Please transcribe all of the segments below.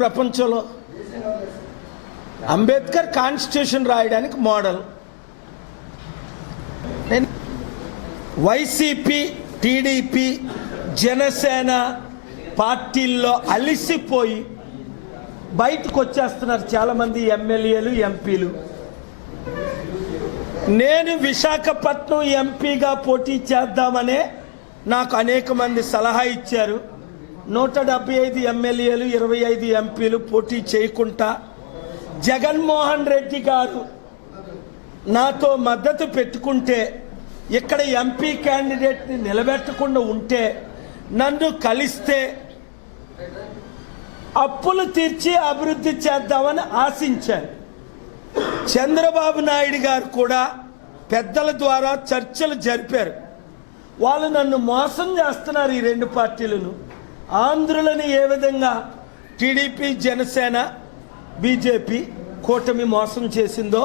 ప్రపంచంలో అంబేద్కర్ కాన్స్టిట్యూషన్ రాయడానికి model. YCP, TDP, Janasena పార్టీల్లో అలిసిపోయి బయటకు వచ్చేస్తున్నారు చాలామంది ఎమ్మెల్యేలు, ఎంపీలు. నేను విశాఖపట్నం ఎంపీగా పోటీ చేద్దామనే నాకు అనేక మంది సలహా ఇచ్చారు. 175 ఎమ్మెల్యేలు, 25 ఎంపీలు పోటీ చేయకుండా జగన్మోహన్ రెడ్డి గారు నాతో మద్దతు పెట్టుకుంటే, ఇక్కడ ఎంపీ క్యాండిడేట్ని నిలబెట్టకుండా ఉంటే, నన్ను కలిస్తే అప్పులు తీర్చి అభివృద్ధి చేద్దామని ఆశించారు. చంద్రబాబు నాయుడు గారు కూడా పెద్దల ద్వారా చర్చలు జరిపారు. వాళ్ళు నన్ను మోసం చేస్తున్నారు. ఈ రెండు పార్టీలను, ఆంధ్రులను ఏ విధంగా టీడీపీ, జనసేన, బీజేపీ కూటమి మోసం చేసిందో,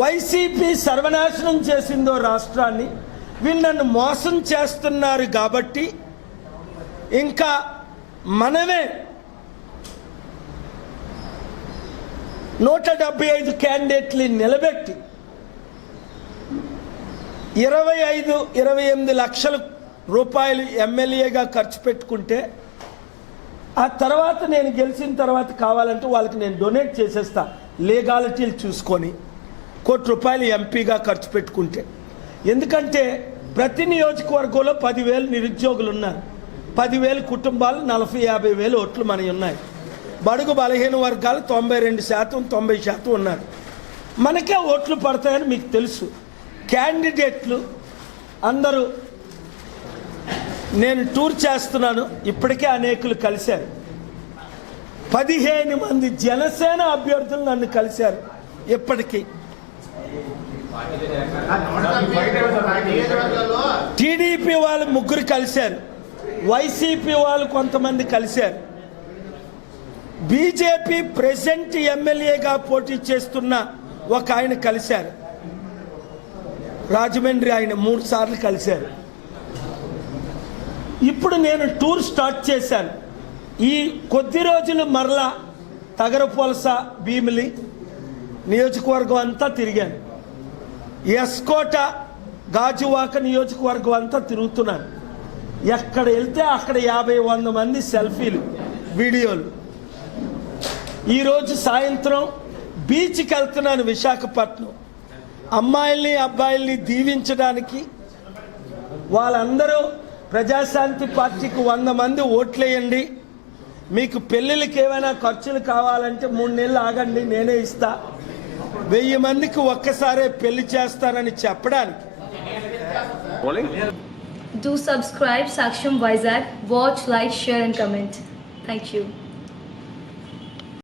వైసీపీ సర్వనాశనం చేసిందో రాష్ట్రాన్ని, వీళ్ళు నన్ను మోసం చేస్తున్నారు. కాబట్టి ఇంకా మనమే 175 క్యాండిడేట్ని నిలబెట్టి 25-28 లక్షల రూపాయలు ఎమ్మెల్యేగా ఖర్చు పెట్టుకుంటే, ఆ తర్వాత నేను గెలిచిన తర్వాత కావాలంటే వాళ్ళకి నేను డొనేట్ చేసేస్తా, లీగాలిటీలు చూసుకొని. 1 కోటి రూపాయలు ఎంపీగా ఖర్చు పెట్టుకుంటే. ఎందుకంటే ప్రతి నియోజకవర్గంలో 10,000 నిరుద్యోగులు ఉన్నారు. 10,000 కుటుంబాలు, 40-50 వేలు ఓట్లు మనవి ఉన్నాయి. బడుగు బలహీన వర్గాలు 92%, 90% ఉన్నారు. మనకే ఓట్లు పడతాయని మీకు తెలుసు. క్యాండిడేట్లు అందరూ, నేను టూర్ చేస్తున్నాను, ఇప్పటికే అనేకులు కలిశారు. 15 మంది జనసేన అభ్యర్థులు నన్ను కలిశారు. ఇప్పటికీ టీడీపీ వాళ్ళు 3 కలిశారు, వైసీపీ వాళ్ళు కొంతమంది కలిశారు. బీజేపీ ప్రెసిడెంట్ ఎమ్మెల్యేగా పోటీ చేస్తున్న ఒక ఆయన కలిశారు. రాజమండ్రి ఆయన 3 సార్లు కలిశారు. ఇప్పుడు నేను టూర్ స్టార్ట్ చేశాను. ఈ కొద్ది రోజులు మరలా తగరపొలస, భీమిలి నియోజకవర్గం అంతా తిరిగాను. ఎస్కోట, గాజువాక నియోజకవర్గం అంతా తిరుగుతున్నాను. ఎక్కడ వెళ్తే అక్కడ 50-100 మంది సెల్ఫీలు, వీడియోలు. ఈరోజు సాయంత్రం బీచ్కి వెళ్తున్నాను విశాఖపట్నం. అమ్మాయిల్ని, అబ్బాయిల్ని దీవించడానికి. వాళ్ళందరూ ప్రజాశాంతి పార్టీకి 100 మంది ఓట్లేయండి, మీకు పెళ్ళిళ్ళకి ఏమైనా ఖర్చులు కావాలంటే 3 నెలలు ఆగండి, నేనే ఇస్తా, 1000 మందికి ఒక్కసారే పెళ్లి చేస్తానని చెప్పడానికి. Do subscribe Saksham Vizag. Watch, like, share and comment. Thank you.